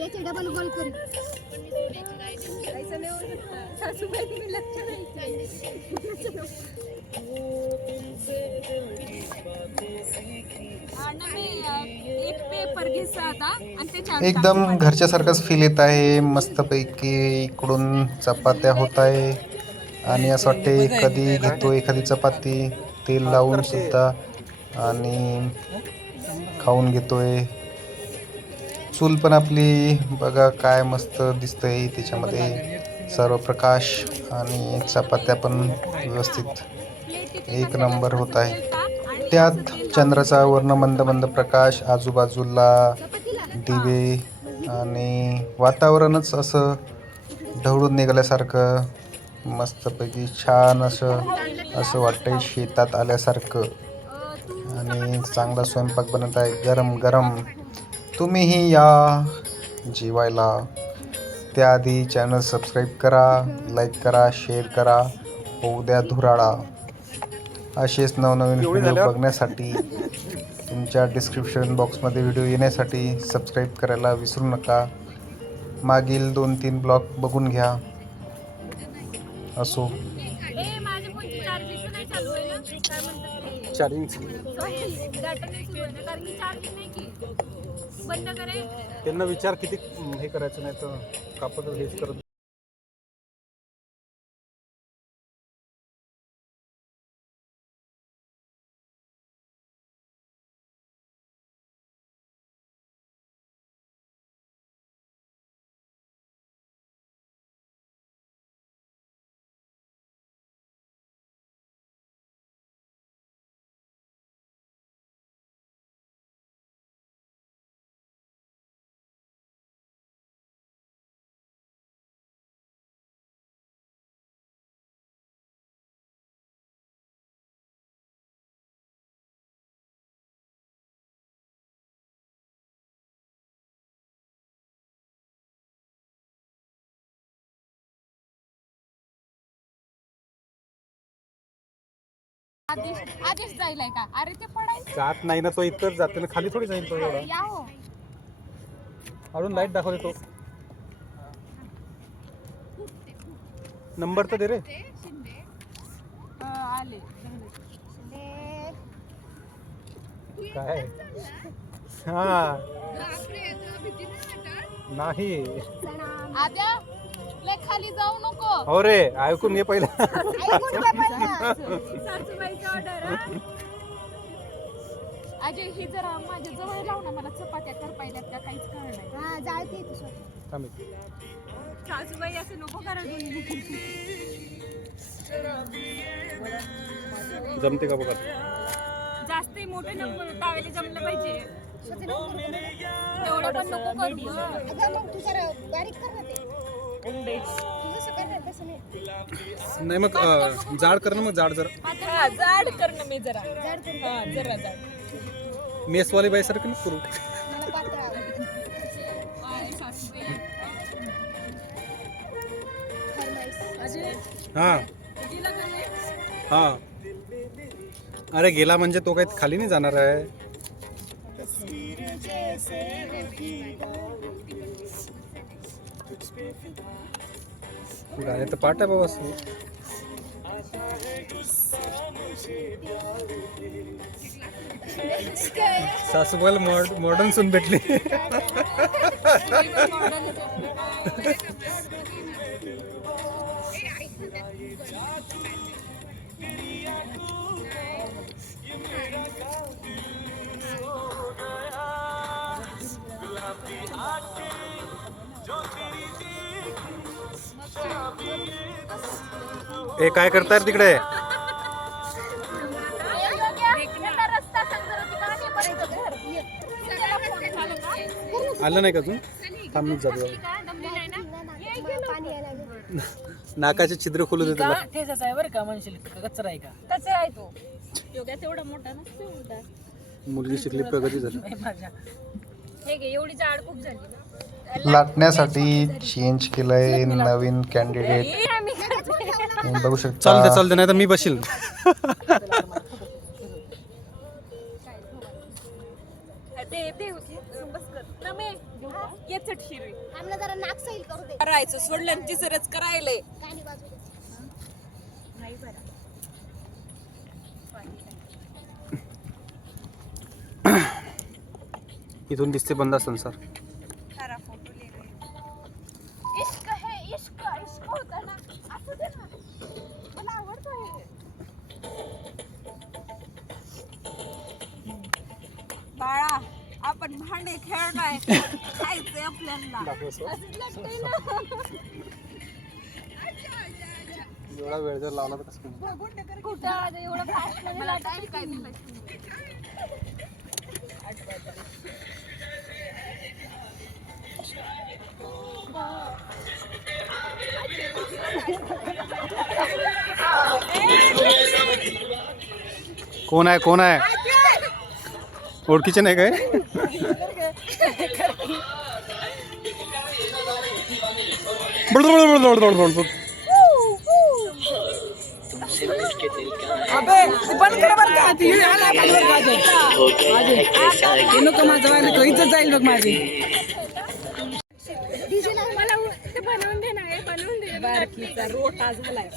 याचे डबल गोल करू. एकदम घरच्यासारखंच फील येत आहे मस्तपैकी इकडून चपात्या होत आहे. आणि असं वाटते कधी घेतो एखादी चपाती तेल लावून सुद्धा आणि खाऊन घेतोय. चूल पण आपली बघा काय मस्त दिसतंय त्याच्यामध्ये. सर्व प्रकाश आणि चपात्या पण व्यवस्थित एक नंबर होत आहे. त्यात चंद्राचा वर्ण मंद मंद प्रकाश आजूबाजूला दिवे आणि वातावरणच असं ढवळून निघाल्यासारखं मस्तपैकी छान असं असं वाटतंय शेतात आल्यासारखं. आणि चांगला स्वयंपाक बनत आहे गरम गरम. तुम्हीही या जेवायला. त्याआधी चॅनल सबस्क्राईब करा लाईक करा शेअर करा. होऊ द्या धुराळा. असेच नवनवीन व्हिडिओ बघण्यासाठी तुमच्या डिस्क्रिप्शन बॉक्समध्ये व्हिडिओ येण्यासाठी सबस्क्राईब करायला विसरू नका. मागील दोन तीन ब्लॉग बघून घ्या. असो. चार्जिंग बंद करायचं त्यांना विचार किती हे करायचं नाही तर कापत हेच करत आदेश आदेश जायलाय का? अरे ते पडायचं. जात नाही ना तो इतर जाते ना खाली थोडी जाईल तो एवढा. या हो. अजून लाइट दाखवते तो. नंबर तर दे रे. अं, आले. काय? हा. नाही आद्या लय खाली जाऊ नको. हो रे ऐकून घे पहिला. सासूबाईची ऑर्डर अजय ही जरा माझ्या जवळ लाव ना मला चपात्या कर पाहिल्यात का काहीच कळलं नाही. हा जाळते तू स्वतः. थांब एक. सासूबाई असं नको करा जमते का बघा? जास्त मोठे नको तावेले जमलं पाहिजे. स्वतः नको करू. का? तेवढं पण नको करू. अगं मग तू जरा बारीक कर ना ते. नाही मग अं, जाड कर ना मग जाड जरा. हा, जाड कर ना मी जरा. जाड करू हा जरा जाड. मेसवाली बाई सारखं करू. हा? हा. अरे गेला म्हणजे तो काही खाली नाही जाणार आहे. गाणे तर पाठ आहे बाबा असं. मॉड मॉडर्न सून भेटली त्याला फोन चालू का? आलं नाही का अजून? थांबून जातो नाकाचे छिद्र खोलू दे तुला ठेचाच आहे बरं का म्हणशील कचरा आहे का? कसा आहे तो. योगा तेवढा मोठा नसतो. मुलगी शिकली प्रगती झाली. नाही माझ्या. हे घे एवढी जाड खूप झाली. ना. लाटण्यासाठी चेंज केलंय नवीन कॅन्डिडेट. बघू चालते शकता. चालते नाही तर मी बशील. ते ते बस कर रमे केचट शिरी आम्हाला जरा नाक सैल करू दे. करायचं सोडलं आणि तिसरंच करायलंय गाणी बाजू दे. नाही बरं. इथून दिसते बंदा संसार आपण भांडे खेळणार खायचंय आपल्याला. असंच लागतंय ना. एवढा वेळ जर लावला तर कसं कुठं एवढं फास्ट मला टाइम काय दिलाय कोण आहे कोण आहे? ओळखीचे नाही काय? नको माझं वाला इथं जाईल बघ माझी मला ते बनवून दे ना बनवून दे बारकीचा रोटा झालाय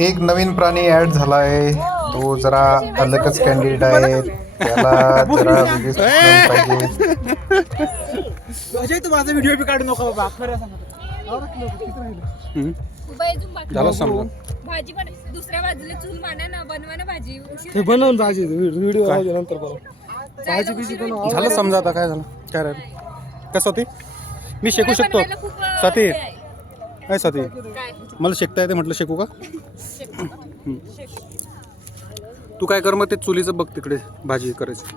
एक नवीन प्राणी ऍड झाला आहे. तो जरा अलगच कॅन्डिडेट आहे. त्याला जरा वेगळीच ट्रीटमेंट पाहिजे. अजय तू माझा व्हिडिओ बी काढू नको बाबा. खरं सांगतो हम्म. बैजून बाकी. झालं समजा. भाजी पण दुसऱ्या बाजूला चूल मांडा ना बनवा ना भाजी. ते बनवून भाजी व्हिडिओ नंतर भाजी बिजी बनव. झालं समजा आता काय झालं? काय राहिलं? कसं होती मी शेकू शकतो? बनवायला खूप, अं, स्वाती. हे आहे. काय स्वाती? काय? मला शेकता येते म्हटलं शेकू का? हम्म. तू काय कर मग ते चुलीचं बघ तिकडे भाजी करायची.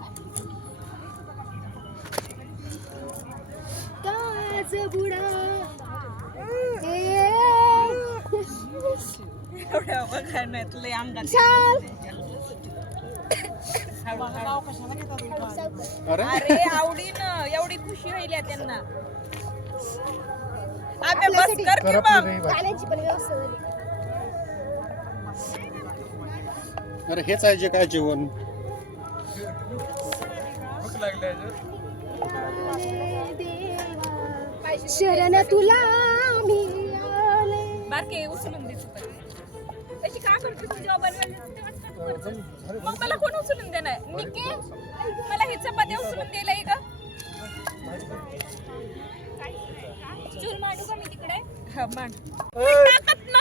अरे? आवडीनं एवढी खुशी राहिली आहे त्यांना. अबे बस कर की मग. गाण्याची पण व्यवस्था झाली. अरे हेच आहे जे काय जेवण शरण तुला मी आले. बारके उचलून दे तू पहिले. अशी का करते तू जेव्हा बनवायला देते तेव्हाच का तू करते? मग मला कोण उचलून देणार? निके मला हे चपात्या उचलून दिलंय का चूल मांडू का मी तिकडे? हा मांड.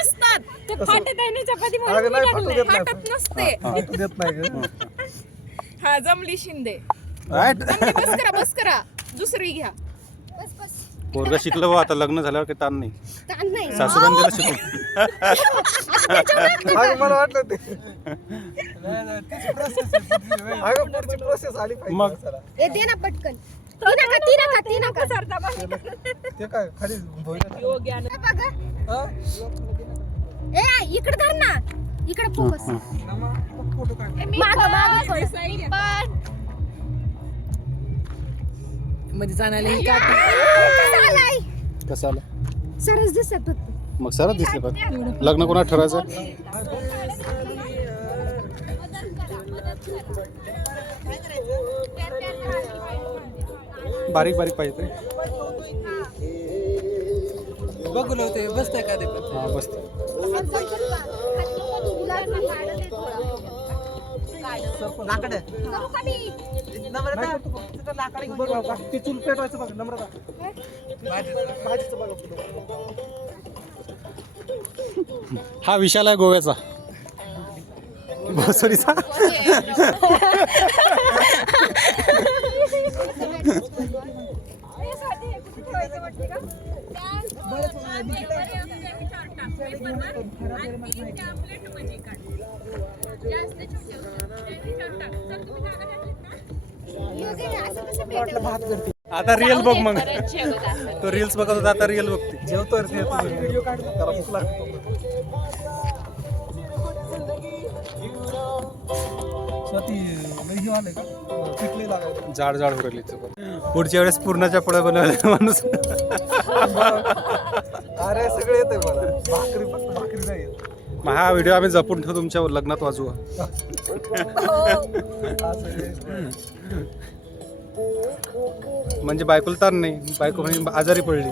नसतात. ते फाटत आहे ना चपाती म्हणून मी टाकलंय. फाटत नसते. हा जमली शिंदे. राईट जमली, बस करा बस करा. दुसरी घ्या. बस बस. पोरगा शिकलं हो आता लग्न झाल्यावर काही ताण नाही. ताण नाही. सासूबाईन शिकून. मला वाटलं ते. अगं पुढची प्रोसेस आली मग? ए दे ना पटकन. ती नका ती नका ती नका. ते काय खाली योग ज्ञान. ए, बघा. ए इकडे धर ना. इकडे फोकस माग माग थोडं. मध्ये जाण्याला कसं आलाय कसं आलं? सरस दिसत मग सरच दिसले पण. लग्न कोणा ठरायचं बारीक बारीक पाहिजे बघू होते बसतंय का ते हा बस लाकडं. करू का मी ते चूल पेटवायचं बघ नम्रता भाजीचं बघ हा विशाल आहे गोव्याचा भोसरीचा भात करते आता रिअल बघ मग. तो रील्स बघत होता आता रिअल बघते. जेवतो व्हिडिओ त्याला भूक लागतो. जाड जाड उरली पुढच्या वेळेस पूर्णाच्या पोळ्या बनवायला माणूस. अरे सगळे येते मला. भाकरी फक्त भाकरी नाही येत. मग हा व्हिडिओ आम्ही जपून ठेवू तुमच्या लग्नात वाजवू. म्हणजे बायकोला ताण नाही. बायको म्हणे आजारी पडली.